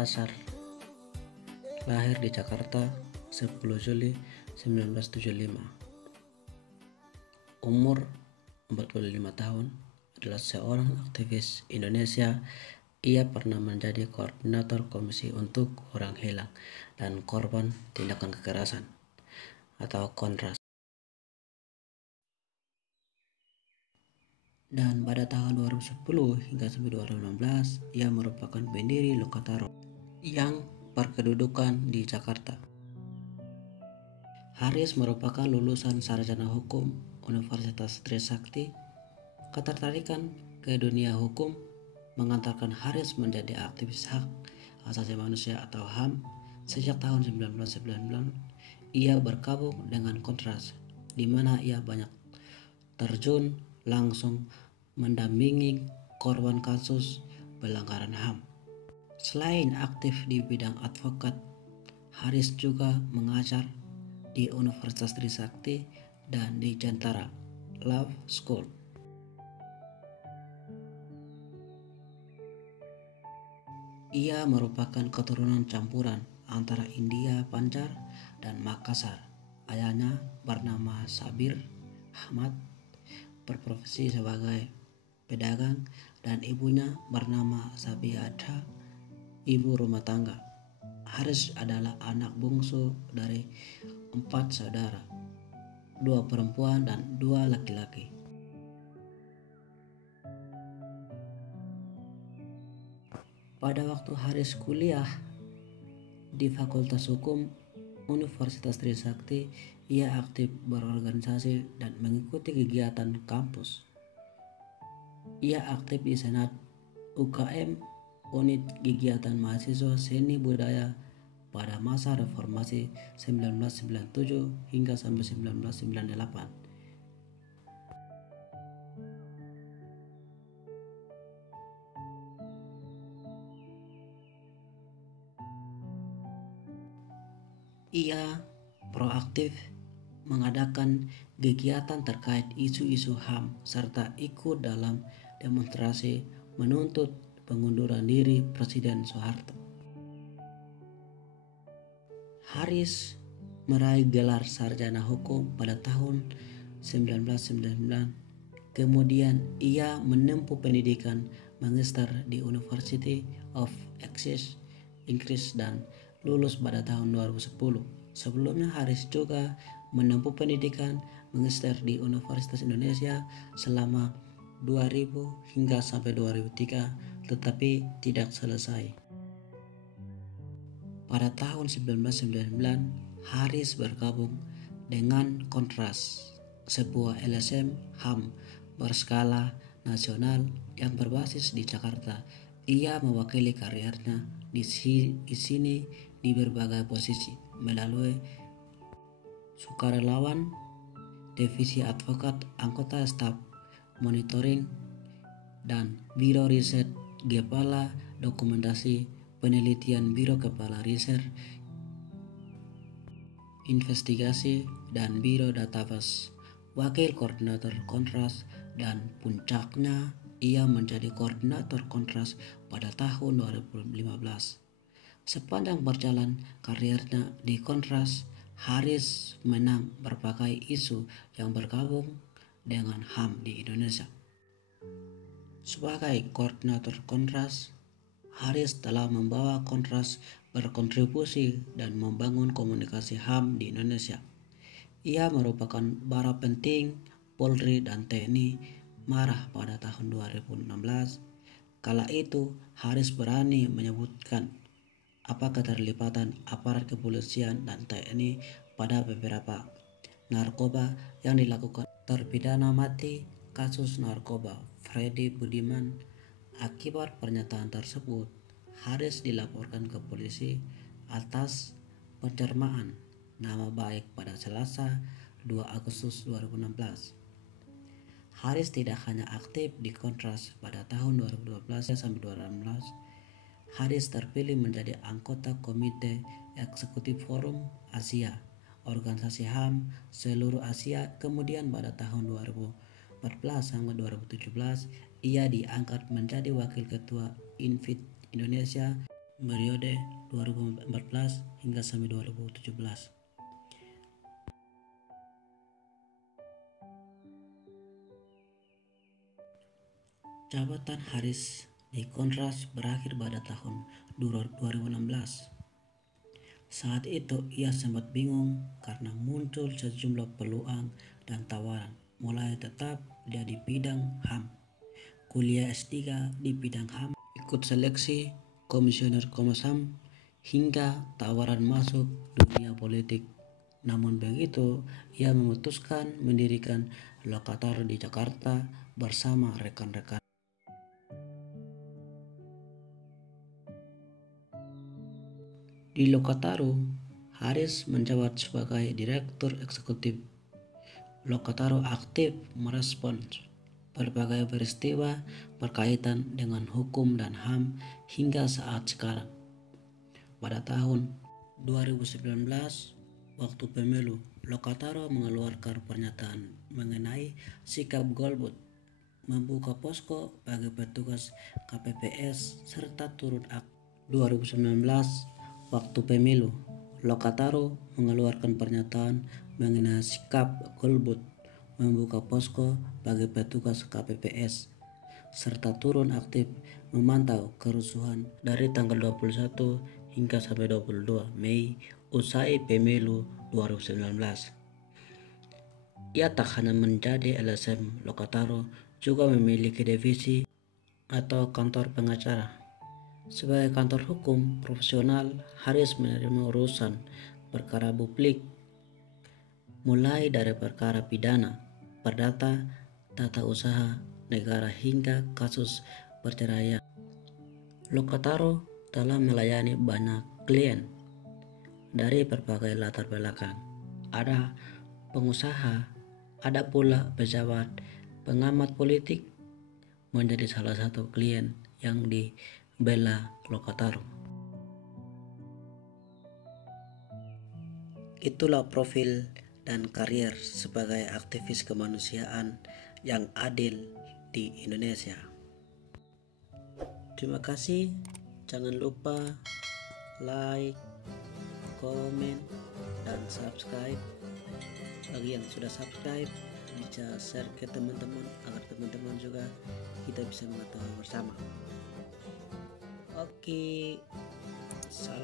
Azhar, lahir di Jakarta 10 Juli 1975. Umur 45 tahun, adalah seorang aktivis Indonesia. Ia pernah menjadi koordinator Komisi untuk Orang Hilang dan Korban Tindakan Kekerasan atau Kontras. Dan pada tahun 2010 hingga sampai 2016, ia merupakan pendiri Lokataru yang berkedudukan di Jakarta. Haris merupakan lulusan sarjana hukum Universitas Trisakti. Ketertarikan ke dunia hukum mengantarkan Haris menjadi aktivis hak asasi manusia atau HAM. Sejak tahun 1999, ia bergabung dengan Kontras, di mana ia banyak terjun langsung mendampingi korban kasus pelanggaran HAM. Selain aktif di bidang advokat, Haris juga mengajar di Universitas Trisakti dan di Jantara Law School. Ia merupakan keturunan campuran antara India Pancar dan Makassar. Ayahnya bernama Sabir Ahmad, berprofesi sebagai pedagang, dan ibunya bernama Sabiada, ibu rumah tangga. Haris adalah anak bungsu dari 4 saudara, 2 perempuan dan 2 laki-laki. Pada waktu Haris kuliah di Fakultas Hukum Universitas Trisakti, ia aktif berorganisasi dan mengikuti kegiatan kampus. Ia aktif di Senat UKM, unit kegiatan mahasiswa seni budaya pada masa reformasi 1997 hingga sampai 1998. Ia proaktif mengadakan kegiatan terkait isu-isu HAM serta ikut dalam demonstrasi menuntut pengunduran diri Presiden Soeharto. Haris meraih gelar sarjana hukum pada tahun 1999. Kemudian ia menempuh pendidikan magister di University of Essex, Inggris dan lulus pada tahun 2010. Sebelumnya Haris juga menempuh pendidikan magister di Universitas Indonesia selama 2000 hingga sampai 2003, tetapi tidak selesai. Pada tahun 1999, Haris bergabung dengan Kontras, sebuah LSM HAM berskala nasional yang berbasis di Jakarta. Ia mewakili karirnya di sini di berbagai posisi melalui sukarelawan, divisi advokat, anggota staf monitoring, dan biro riset, kepala dokumentasi penelitian, biro kepala riset investigasi, dan biro database, wakil koordinator Kontras, dan puncaknya ia menjadi koordinator Kontras pada tahun 2015. Sepanjang berjalan karirnya di Kontras, Haris menang berbagai isu yang bergabung dengan HAM di Indonesia. Sebagai koordinator Kontras, Haris telah membawa Kontras berkontribusi dan membangun komunikasi HAM di Indonesia. Ia merupakan bara penting Polri dan TNI marah pada tahun 2016. Kala itu Haris berani menyebutkan apa keterlibatan aparat kepolisian dan TNI pada beberapa narkoba yang dilakukan terpidana mati kasus narkoba Freddy Budiman. Akibat pernyataan tersebut, Haris dilaporkan ke polisi atas pencemaran nama baik pada Selasa 2 Agustus 2016. Haris tidak hanya aktif di Kontras pada tahun 2012 sampai 2016. Haris terpilih menjadi anggota Komite Eksekutif Forum Asia, organisasi HAM seluruh Asia. Kemudian pada tahun 2014 sampai 2017, ia diangkat menjadi wakil ketua Invit Indonesia periode 2014 hingga sampai 2017. Jabatan Haris di Kontras berakhir pada tahun 2016. Saat itu ia sempat bingung karena muncul sejumlah peluang dan tawaran, mulai tetap dia di bidang HAM, kuliah S3 di bidang HAM, ikut seleksi komisioner Komnas HAM, hingga tawaran masuk dunia politik. Namun begitu, ia memutuskan mendirikan Lokataru di Jakarta bersama rekan-rekan. Di Lokataru, Haris menjabat sebagai Direktur Eksekutif. Lokataru aktif merespons berbagai peristiwa berkaitan dengan hukum dan HAM hingga saat sekarang. Pada tahun 2019, waktu pemilu, Lokataru mengeluarkan pernyataan mengenai sikap golput, membuka posko bagi petugas KPPS serta turun aktif. 2019, waktu pemilu, Lokataru mengeluarkan pernyataan mengenai sikap golput, membuka posko bagi petugas KPPS, serta turun aktif memantau kerusuhan dari tanggal 21 hingga sampai 22 Mei usai pemilu 2019. Ia tak hanya menjadi LSM Lokataru, juga memiliki divisi atau kantor pengacara. Sebagai kantor hukum profesional, Haris menerima urusan perkara publik, mulai dari perkara pidana, perdata, tata usaha negara hingga kasus perceraian. Lokataru telah melayani banyak klien dari berbagai latar belakang. Ada pengusaha, ada pula pejabat, pengamat politik, menjadi salah satu klien yang dibela Lokataru. Itulah profil dan karier sebagai aktivis kemanusiaan yang adil di Indonesia. Terima kasih. Jangan lupa like, komen, dan subscribe. Bagi yang sudah subscribe, bisa share ke teman-teman agar teman-teman juga kita bisa mengetahui bersama. Oke, salam.